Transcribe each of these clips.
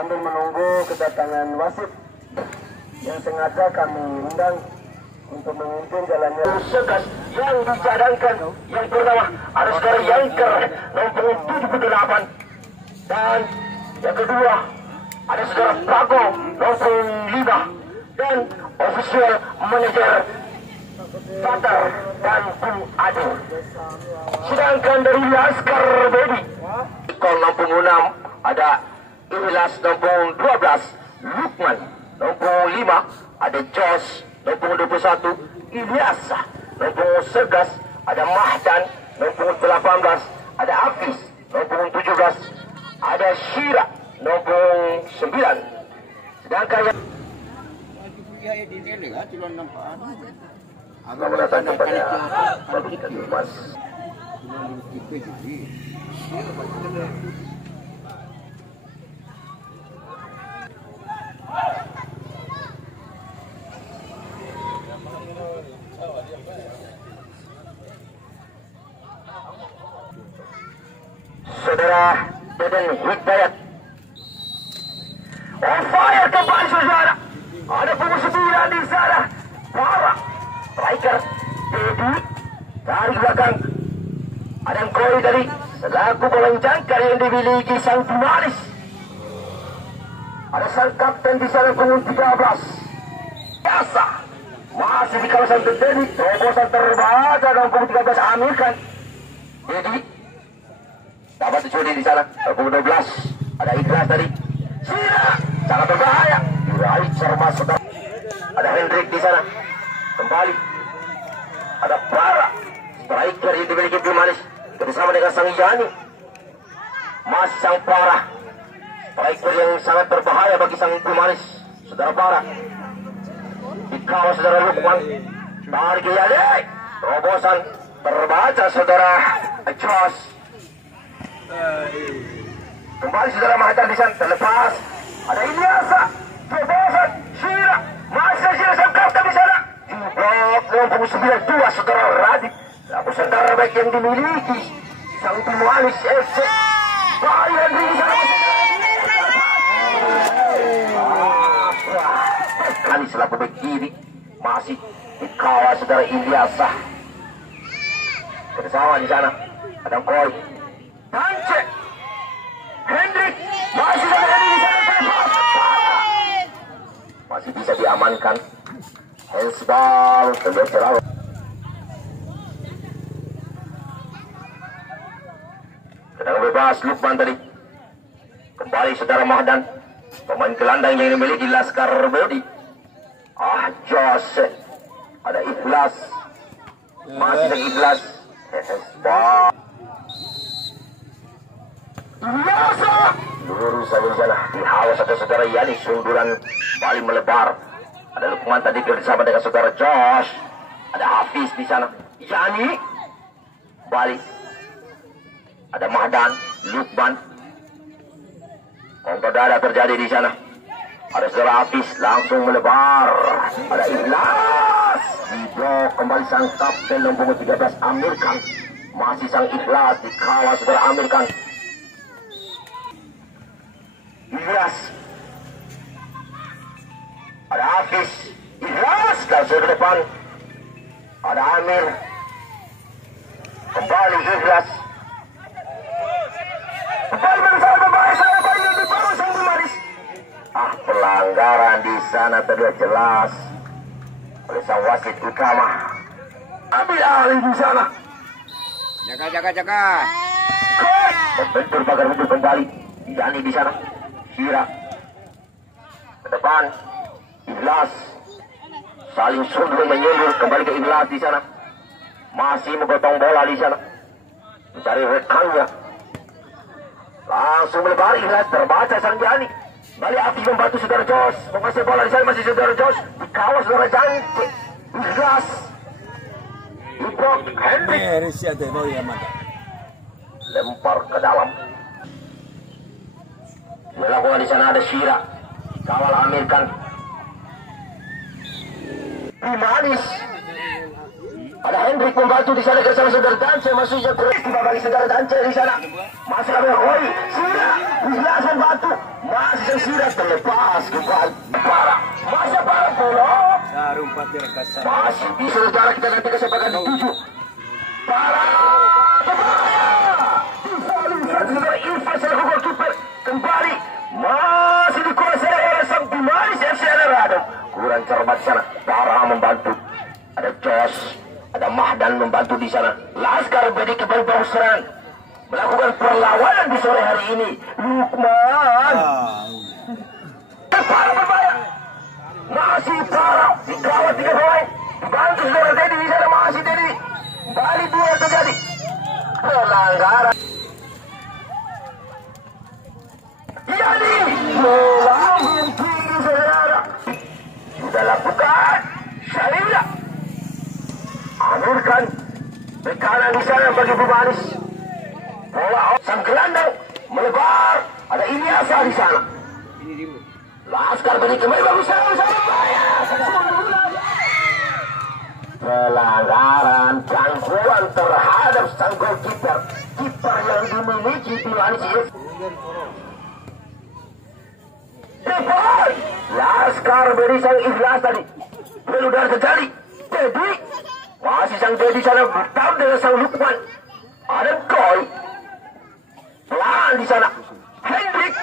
sambil menunggu kedatangan wasit yang sengaja kami undang untuk memimpin jalannya segas yang dicadangkan yang pertama ada saudara Yanker nomor 78 dan yang kedua ada saudara Prago nomor 5 dan official manager Fatar dan Bung Adi. Sedangkan dari Laskar Bedi Kol nomor 6 ada Ikhlas nomor 12 Lukman nomor 5 ada Jos nomor 21 Ilyas nomor 11 ada Mahdan nomor 18 ada Hafiz nomor 17 ada Syira nomor 9. Sedangkan yang selamat datang kepada Bapak Mas. Saudara Deden Hidayat on fire kembali saudara. Ada punggung 9 di sana. Parah striker Dedi dari belakang. Ada Koi dari selaku pemain jangkar yang dimiliki sang finalis. Ada sang kapten di sana punggung 13. Biasa masih di kawasan Dedi. Terobosan terbaca dalam punggung 13 Amir Khan. Dedi dapat dicuri di sana. Punggung 12 ada Ikhlas dari Sina sangat berbahaya. Diraih cermas saudara. Ada Hendrik di sana. Kembali ada Para striker yang dimiliki Bimanis bersama dengan sang Yani. Mas sang Para striker yang sangat berbahaya bagi sang Bimanis. Saudara Para dikawal saudara Lukman tarik Yani. Terobosan terbaca saudara Jos. Kembali saudara Mahdan di sana terlepas. Ada Ilyasa terobosan Syira masih Syira sang kapten di sana. Blok nomor 92 saudara Radit. Lalu saudara baik yang dimiliki sang Bimanis FC. Bayan di sana kali selaku back kiri masih dikawal saudara Ilyasa. Bersama di sana ada Koi Tance Hendrik masih ada di sana. Masih bisa diamankan. Hensbal terlalu. Sedang bebas Lukman tadi. Kembali saudara Mahdan. Pemain gelandang yang dimiliki Laskar Bedi. Jose. Ada Ikhlas. Masih ada Ikhlas. Hensbal. Biasa. Lurus saja sana. Dihawas ada saudara Yani. Sunduran balik melebar. Ada Lukman tadi bersama dengan saudara Josh. Ada Hafiz di sana. Yani balik. Ada Mahdan, Lukman. Kontak dada terjadi di sana. Ada saudara Hafiz langsung melebar. Ada Ikhlas. Diblok kembali sang kapten nomor 13 Amir Khan. Masih sang Ikhlas dikawal saudara Amir Khan. Ikhlas. Ada Hafiz, Ikhlas langsung ke depan. Ada Amir. Kembali Ikhlas. Kembali bersama berbahaya sana kali ini baru sang Bimanis. Pelanggaran di sana terlihat jelas oleh sang wasit utama. Ambil alih di sana. Jaga. Membentur pagar mundur kembali. Yani di sana. Syira ke depan. Ikhlas saling sundur menyundur kembali ke Ikhlas di sana. Masih menggotong bola di sana. Mencari rekannya. Langsung melebar Ikhlas terbaca sang Yani. Balik api membantu saudara Jos. Menguasai bola di sana masih saudara Jos. Dikawal saudara Jangke. Ikhlas. Diblok Hendrik. Lempar ke dalam. Melakukan di sana ada Syira. Kawal Amir Khan. Bimanis. Ada Hendrik membantu di sana bersama saudara Dance. Masuknya tiba bagi saudara Dance di sana. Masuk ambil Koi. Syira. Ikhlas membantu. masih sudah terlepas kembali. Para masih para bola. Sarung patir kasar. Masih bisa saudara kita nanti kesempatan 7. Para saudara Irfan selaku goalkeeper kembali masih dikuasai oleh sang Bimanes FC Anerado. Kurang cermat di sana. Para membantu. Ada Jos, ada Mahdan membantu di sana. Laskar BD kembali bahu serang. Melakukan perlawanan di sore hari ini. Lukman. Para berbahaya. Masih para dikawal 3 pemain. Dibantu saudara Dedi di sana masih Dedi. Balik dua terjadi. Pelanggaran. Jadi melambung tinggi saudara. Sudah lakukan. Syahida. Amurkan. Bekanan di sana bagi Bimanes. Bola sang gelandang melebar. Ada Ilyasa di sana. Laskar beri kembali bagus sama Bahaya. Pelanggaran gangguan terhadap sang goalkeeper. Kiper yang dimiliki Bimanes FC. Laskar beri sang Ilyas tadi. Beludar terjadi. Dedi. Masih sang Dedi sana bertahan dengan sang Lukman. Ada Koi. Pelan di sana. Hendrik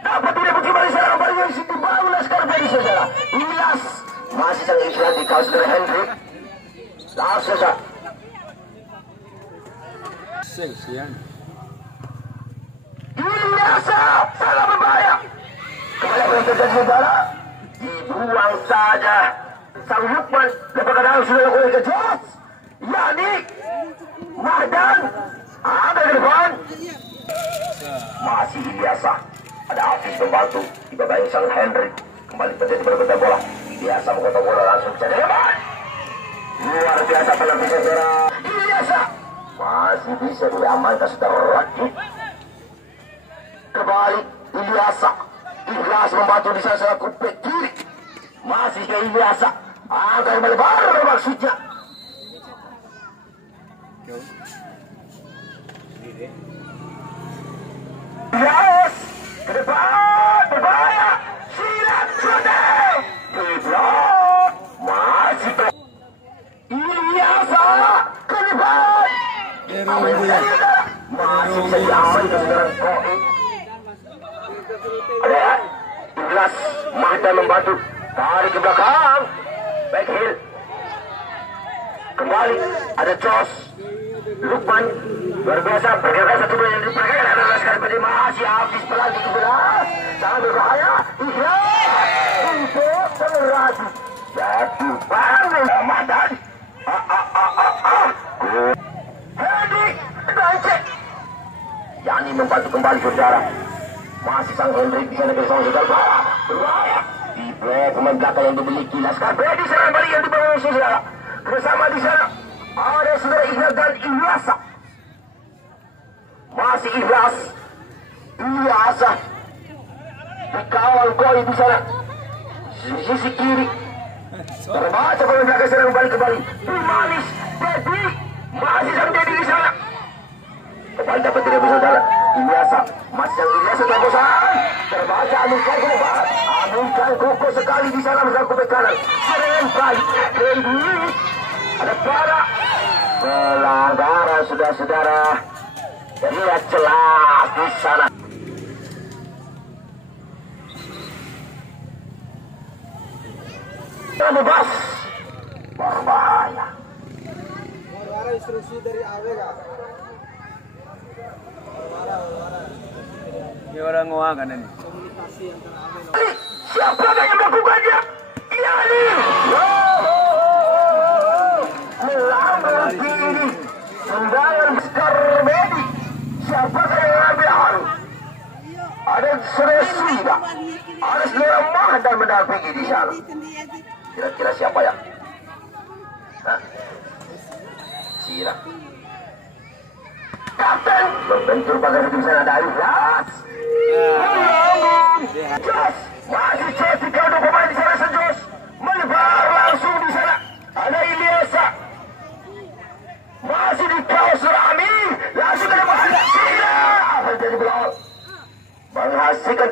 dapat tidak bagaimana di sana kembali yang situ baru Laskar Bedi saudara. Ilyas masih sang Ilyas di kaos dari Hendrik. Langsung saja. Ilyas salah berbahaya. Kembali apa yang terjadi saudara? Dibuang saja. Sang Lukman lepas kadang sudah lakukan ke Jos. Yani Mahdan ada ke depan. Masih Ilyasa. Ada Hafiz membantu. Dibabain sang Hendrik. Kembali terjadi berbeda bola. Ilyasa menggotong bola langsung jadi lebat. Luar biasa penampilan saudara. Ilyasa masih bisa diamankan secara rakit. Kembali Ilyasa. Ilyas membantu di sana selaku bek kiri. Masih ke Ilyasa. Akan melebar maksudnya. Ilyas ke depan berbahaya. Silat sudah diblok. Masih ke Ilyasa ke depan. Masih bisa diamankan saudara Koi. Ada Ilyas Mahdan membantu. Tarik ke belakang. Back heel. Kembali ada Jos. Lukman luar biasa bergerak satu dua yang diperkirakan adalah Laskar Bedi masih habis pelagi ke belah. Sangat berbahaya. Untuk pengeraju. Jatuh bangun Ramadan. Hendrik Dancek. Yani membantu kembali saudara. Masih sang Hendrik di sana bersama saudara. Berbahaya. Di blok pemain belakang yang dimiliki Laskar Bedi serang balik yang dibangun saudara. Bersama di sana ada saudara Ilyas dan Ilyasa. Masih Ilyas. Ilyasa dikawal Koi di sana. Sisi kiri. Terbaca pemain belakang serang balik kembali. Bimanes Dedi. Masih sang Dedi di sana. Kembali dapat tidak bisa saudara. Ilyasa. Masih sang Ilyasa terbosan. Terbaca Amilkan ke depan. Amilkan kokoh sekali di sana bersama kubek kanan. Serangan balik. Dedi. Ada para pelanggaran saudara-saudara. Lihat celah di sana. Bebas. Berbahaya. Ada instruksi dari AW kak. Ini orang nguakan ini. Komunikasi antara AW. Siapa yang melakukannya? Yani. Melambung tinggi. Tendangan Laskar Bedi. Siapa yang ambil? Ada Suresida. Ada saudara Mahdan mendampingi di sana. Kira-kira siapa ya? Hah? Sira. Kapten membentur pagar di sana ada Ilyas. Jos masih Jos dikandung pemain di sana Jos melebar langsung di sana ada Ilyasa. Masih di kaos Rami langsung ke depan Sira. Apa yang jadi belakang? Menghasilkan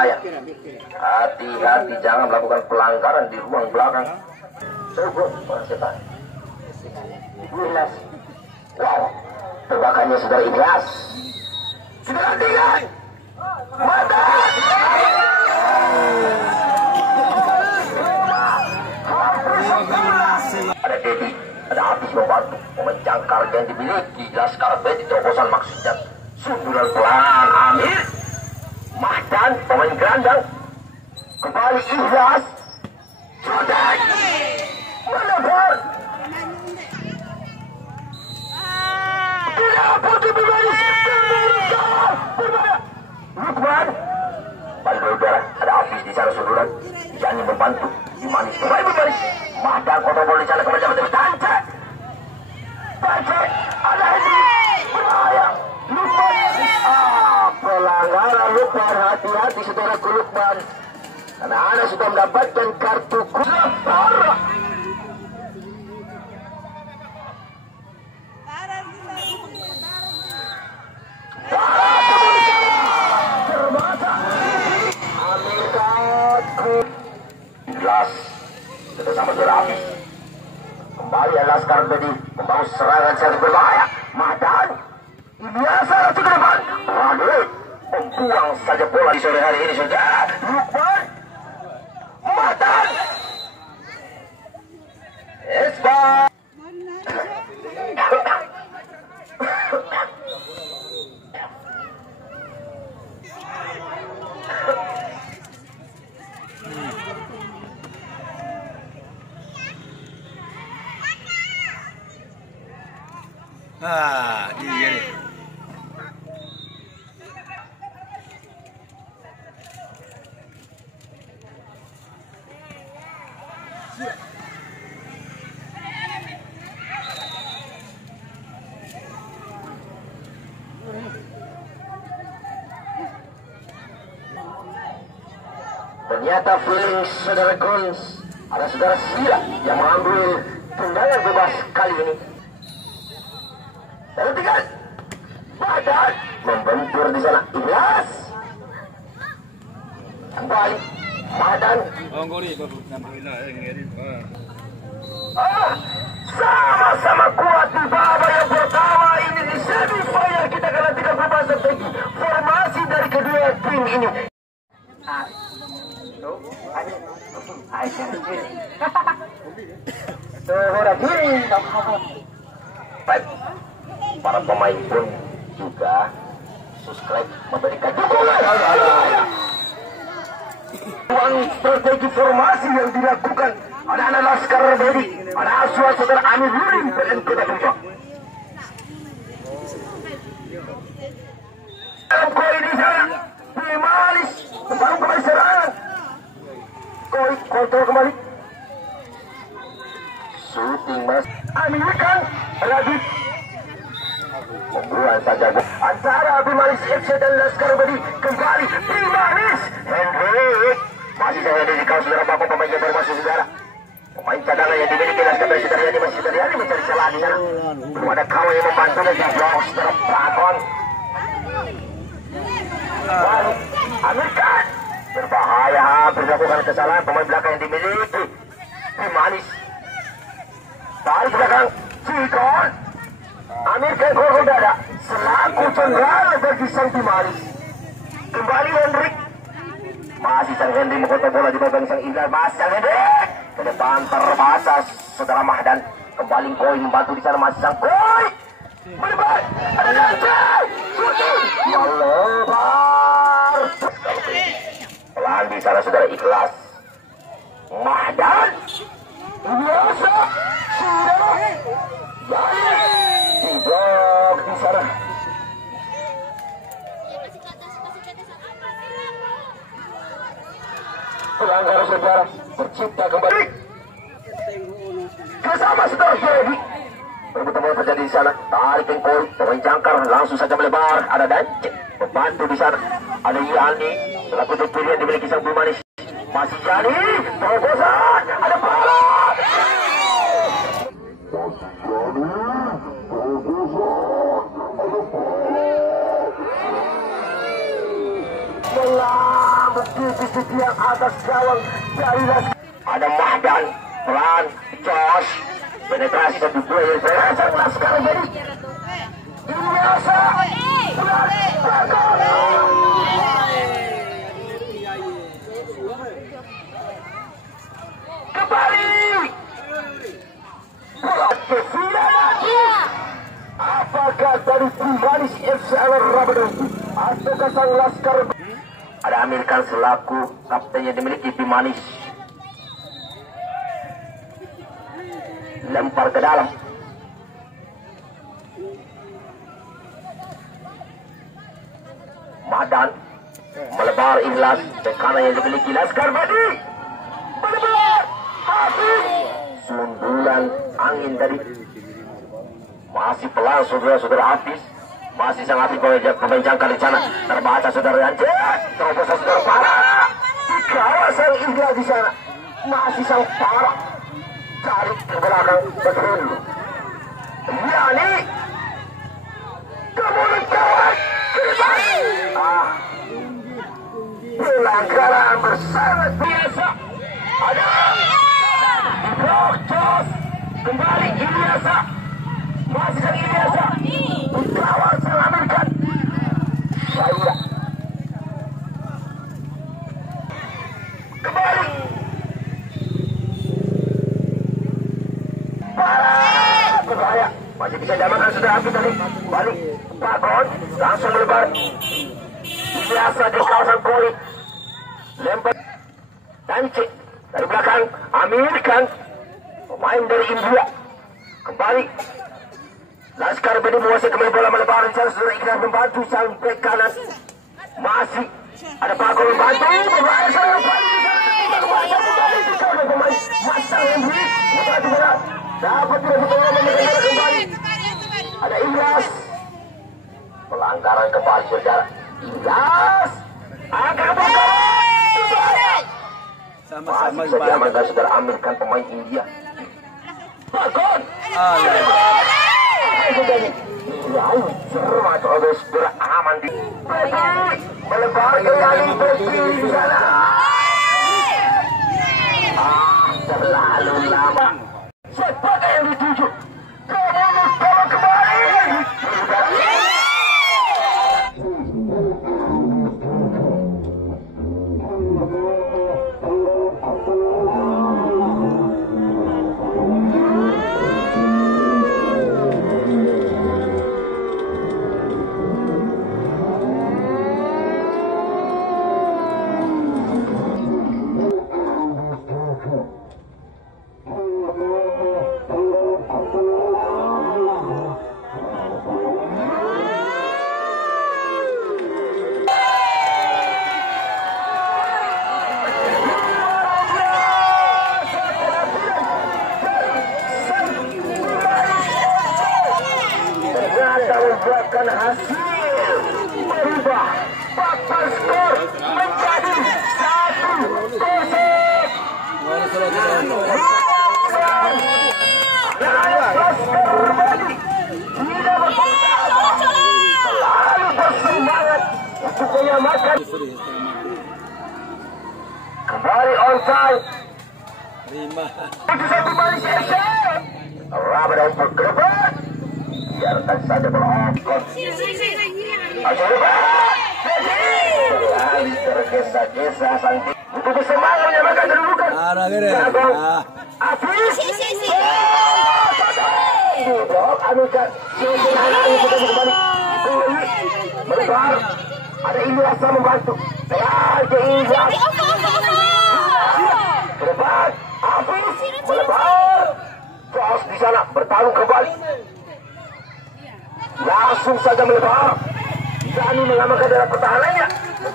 berbahaya. Hati-hati jangan melakukan pelanggaran di ruang belakang. Sungguh orang setan. Ikhlas. Wow, tebakannya sudah ikhlas. Sudah tinggal. Mata. Ada Dedi, ada Habis membantu memecahkan yang dimiliki Laskar Bedi terobosan maksudnya. Sunduran pelan Amir, Mahdan pemain gelandang kembali ikhlas. Sudah menebar. Tidak putih berbalik. Lukman balik udara, ada Habis di sana sunduran. Jani membantu Manis kembali berbalik. Mahdan kotor bola di sana kembali dapat Tance. Ada Hedi berbahaya. Lukman pelanggaran Lukman, hati-hati saudaraku Lukman. Karena Anda sudah mendapatkan kartu kuning parah. Jelas sudah sama sudah habis. Kembali Laskar Bedi membawa serangan sangat berbahaya. Mahdan biasa ke depan. Waduh, membuang saja bola di sore hari ini saudara. Lukman, Mahdan, Esbah. Iya deh. Ternyata feeling saudara Guns, ada saudara Sia yang mengambil tendangan bebas kali ini. Lalu tinggal Mahdan membentur di sana. Ikhlas. Kembali Mahdan. Sama-sama kuat di babak yang pertama ini di semifinal. Kita akan nantikan perubahan strategi formasi dari kedua tim ini. Baik, para pemain pun juga subscribe, memberikan dukungan. Ruang strategi formasi yang dilakukan anak-anak Laskar Bedi, anak asuhan saudara Amir Lurin dan Kota Tujuh. Koi di sana, Manis membangun kembali serangan. Koi kontrol kembali. Shooting mas, Amerikan Radit membuat saja antara Manis FC dan Laskar Bedi. Kembali Manis Hendrik masih saja di kaos saudara bapak pemain yang baru masuk saudara. Pemain cadangan yang dimiliki Laskar Bedi Sudaryadi masih Sudaryadi mencari celah di sana. Belum ada kawan yang membantu dan diblok saudara Praton. Baru Amerikan berbahaya, hampir melakukan kesalahan pemain belakang yang dimiliki Manis. Tarik belakang Cikon. Amerikan gol udara selaku cenderal bagi sang Manis. Kembali Hendrik. Masih sang Hendrik mengkotak bola di babak sang Indra. Masih sang Hendrik ke depan terbasa saudara Mahdan. Kembali Koi membantu di sana. Masih sang Koi melebar. Ada Nanjay shooting melebar. Pelan di sana saudara ikhlas. Mahdan biasa sudah diblok di sana. Pelanggaran sejarah tercipta kembali. Bersama saudara Freddy. Pertemuan terjadi di sana. Tarik Koi, pemain jangkar langsung saja melebar. Ada Dancik membantu di sana. Ada Yani selaku pilihan dimiliki sang Manis. Masih Yani terobosan. Ada Pala. di tiang atas gawang dari Laskar. Ada Mahdan, pelan, Jos, penetrasi satu dua yang berasal Laskar jadi biasa. Kembali. Apakah dari Primanis FC Al-Ramadan atau sang Laskar? Ada Amir Khan selaku kapten yang dimiliki Primanis. Lempar ke dalam. Madan melebar Ikhlas ke kanan yang dimiliki Laskar Badi. Melebar Hafiz. Sundulan angin tadi masih pelan saudara-saudara Hafiz. Masih sang Hafiz pemain jangkar di sana. Terbaca saudara Yance. Terobosan saudara Parah. Di kawasan Ikhlas di sana. Masih sang Parah. Cari ke belakang betul. Yani kemudian kawan pelanggaran bersangat biasa. Ada Jos kembali Ilyasa, masih sang Ilyasa kawan sang Amir Khan. Saya kembali berbahaya, masih bisa diamankan sudah habis tadi. Balik Bakon langsung melebar biasa di kawasan Koli. Lempar Dance dari belakang Amir Khan, pemain dari India. Kembali Laskar Badi menguasai kembali bola melebar di sana. Sudah Ikhlas membantu sang bek kanan. Masih ada Bakon membantu. Berbahaya sang kembali pemain masang Hendri membantu bola. Dapat dilakukan kembali. Ada Ikhlas. Pelanggaran kembali saudara. Ikhlas. Akan buka. Sama-sama masih saja amankan saudara Amir Khan pemain India. Bakon. Cermat oleh saudara aman di melebar ke yang berdiri di sana. Terlalu lama. Siapa yang dituju? Kamu kembali. Membuahkan hasil merubah papan skor menjadi 1-0. Selalu bersemangat untuk menyamakan. Kembali onside. Satu Malaysia FC. Ramadan bergerak. Biarkan saja berongkos. Kembali tergesa-gesa Santi untuk bersemangat menyamakan kedudukan. Hafiz. Anukan kembali melebar. Ada Ilyasa membantu. Lagi Ilyas melebar. Hafiz melebar. Jos di sana bertarung kembali. Langsung saja melebar. Jani mengamankan dalam pertahanannya.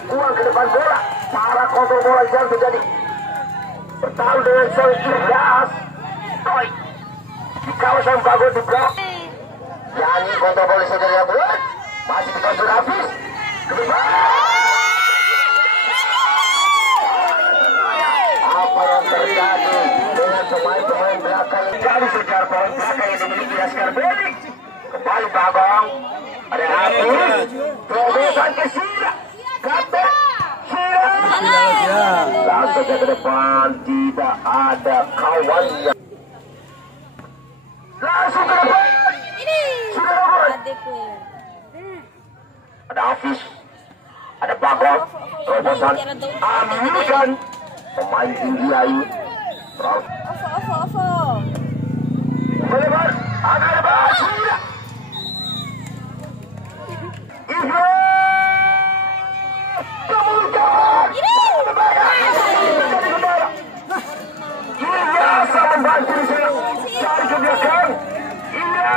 Buang ke depan bola. Para kontrol bola yang terjadi. Bertarung dengan sang Ilyas. Toy di kawasan Bagor di blok. Yani kontrol bola saja yang berat. Masih dikontrol Hafiz. Ke depan. Apa yang terjadi dengan pemain-pemain belakang? Jadi sejarah pemain belakang yang dimiliki Laskar Badi. Kembali Bagong. Ada Hafiz. Terobosan ke sini. Kapten Langsung ke depan, tidak ada kawannya. Langsung ke depan. Sudah dapat. Ada Hafiz, ada Bagor, terobosan, ambilkan pemain India ini. Melebar, agak lebar, sudah. Kemudian, Ilya sama bantu di sana, cari ke belakang. Ilya.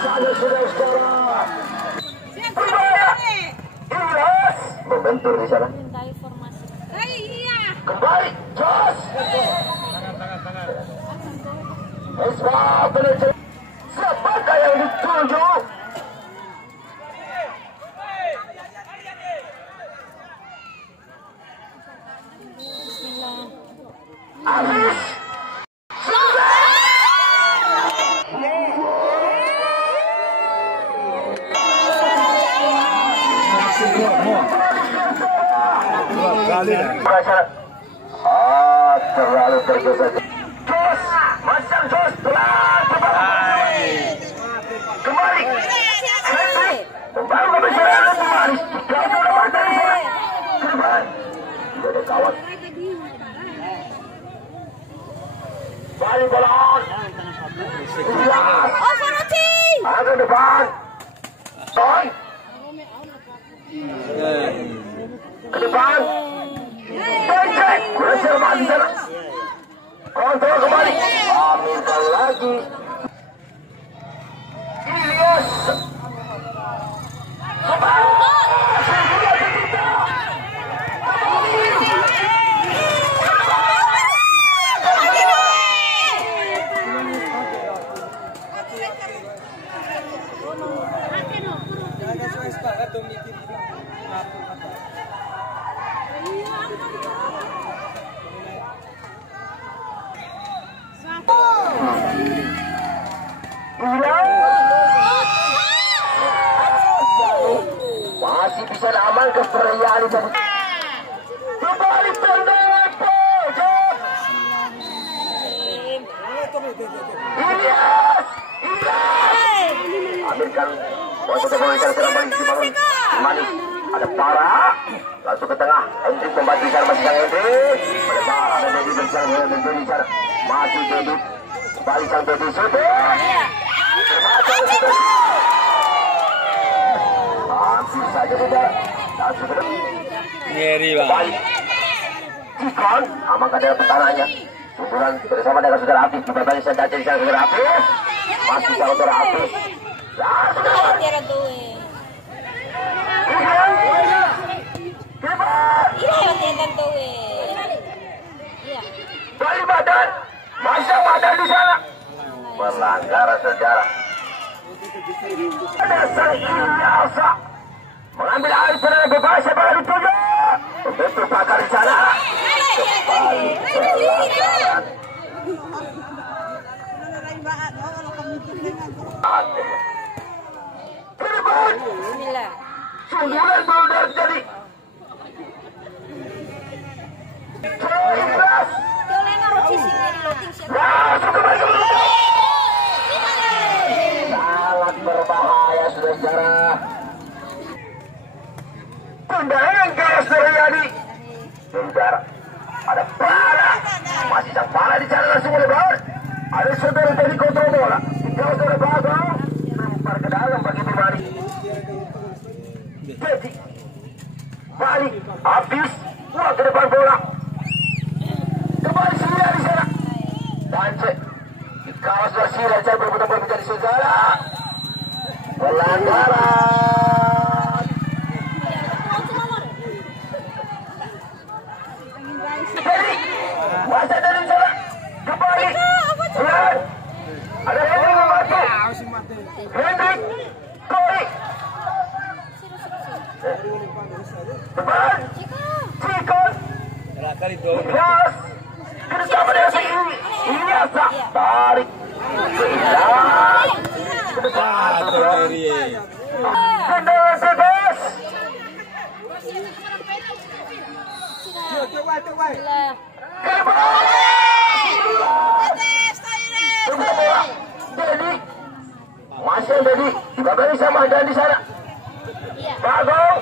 Saudara-saudara, Ilyas membentur di sana. Kembali, Jos. Siapakah yang dituju? Aris. Terlalu tergesa. Jos, macam Jos telah kembali. Baru berbicara kembali. Tidak ada mata di sana. Kembali. Tidak ada kawan. Balik balon. Ada depan. Ton. Ke depan. Cek. Kurang serba di sana. Kontrol kembali. Ambilkan lagi. Ilyas. Masih bisa diamankan perayaan itu. Kembali tendangan pojok. Ilyas, ambilkan untuk memberikan serangan balik Manis. Ada Para, langsung ke tengah. Hendrik membantu di sana, masih sang Hendrik. Melebar, ada Dedi bersama dengan di sana. Masih Dedi, kembali sang Dedi sudah. Hampir saja tidak. Langsung ke depan. Ngeri bang. Baik. Cikon, aman ada pertahanannya. Sundulan bersama dengan saudara Hafiz. Kita balik saja di sana saudara Hafiz. Masih saudara Hafiz. Langsung ke depan. Balik badan. Masa badan di sana. Melanggar saudara. Ada sang Ilyas mengambil air serangan bebas pada dituju. Membentur pagar di sana. Kembali pelanggaran. Kedepan. Sundulan belum terjadi. Ilyas. Langsung kembali. Sangat berbahaya saudara. Tendangan keras terjadi. Saudara, ada Para. Masih sang Para di sana langsung melebar. Ada saudara tadi kontrol bola. Jauh saudara Bagong. Lempar ke dalam bagi Bimani. Jadi balik. Habis. Pulang ke depan bola. Kembali Sila di sana. Dance. Di kawasan Sila cara berputar-putar menjadi saudara. Pelanggaran. Jadi masa dari sana. Kembali. Pulang. Ada Hendrik membantu. Hendrik. Koi. Depan. Cikon. Ilyas. Bersama dengan si Ilyas. Tarik. Ilyas. depan. Eri. Tegas. Dedi. Masih Dedi. Dibabari sama dan di sana. Bagus.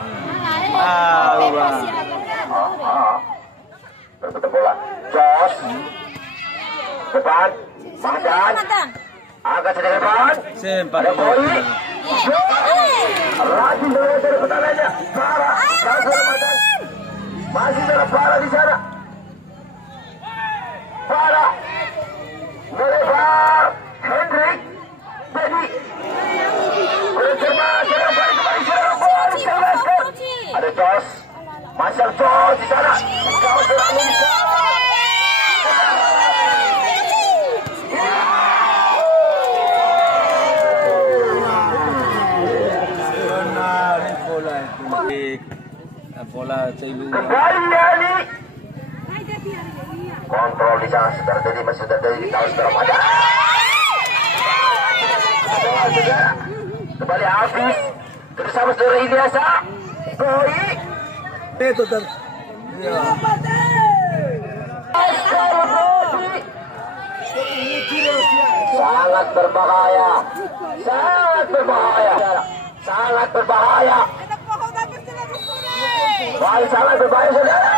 Berputar bola. Jos. Depan. Mahdan. Agak sedikit depan. Sempat. Ada Koi. Rajin dari pertahanannya. Farah. Masih ada Farah di sana. Farah. Melebar. Hendrik. Dedi. Bercermat. Jangan balik kembali. Ada Jos. Masih Jos di sana. Kau serang bisa. Bola cailu. Kembali Yani. Kontrol di sana saudara Dedi, masih saudara Dedi di tahun saudara Madan. Kembali habis. Bersama saudara Ilyasa. Koi. Itu ter. Sangat berbahaya. Sangat berbahaya. Sangat berbahaya. Wah, sangat berbahaya saudara.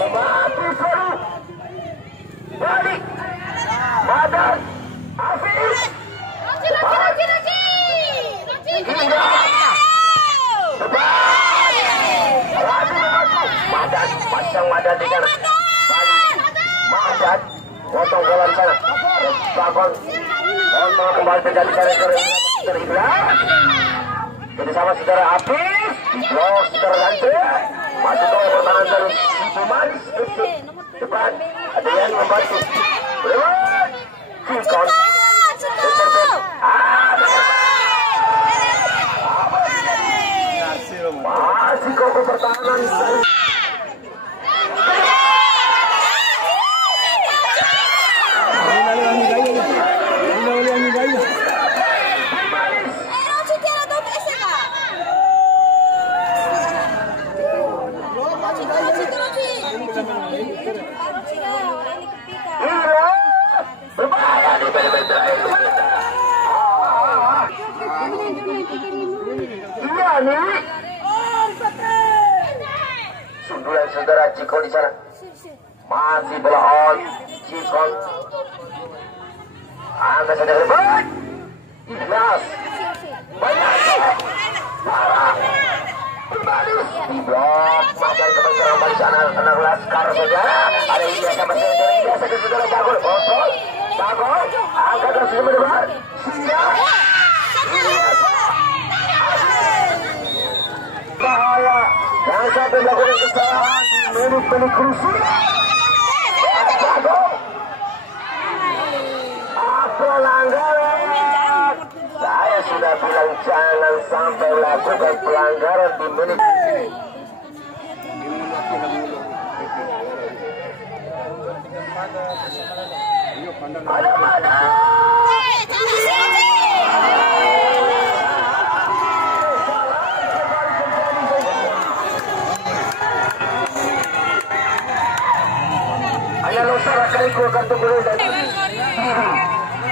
Semakin seru. Balik. Madan. Hafiz. Hingga. Madan. Pasang Madan di sana. Balik. Madan. Potong bola di sana. Bakon. Mau kembali terjadi teribelah. Jadi sama saudara Hafiz. Blok saudara Dante. Masih tahu pertahanan dari Manis. Depan. Ada yang membantu. Lewat. Kikon. Masih kokoh pertahanan. Berbahaya di perimeter itu. Iya nih. Sundulan saudara Ciko di sana. Masih bola on. Ciko. Angkat saja ke depan. Ikhlas. Banyak. Parah. Kembali. Di blok. Makan kembali serang di sana. Anak Laskar saudara. Ada India sama saudara India. Saudara Bagol. Kontrol. Bagol. Angkat ke sini depan. Siap. Bahaya. Jangan sampai melakukan kesalahan di menit-menit krusial. Bagol. Pelanggaran. Saya sudah bilang jangan sampai melakukan pelanggaran di menit. Ada mana? Ayo losar kali ku kartu kuning dan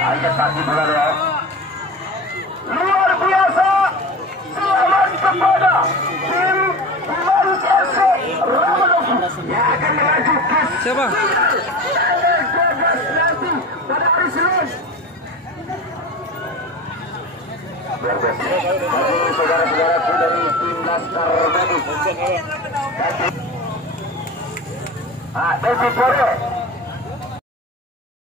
ayo kasih berada. Luar biasa. Selamat kepada tim Manis FC Ramadhan yang akan melaju ke Siapa? nanti pada hari Senin. Luar biasa. Bagi saudara-saudaraku dari tim Laskar Bani. David Bore.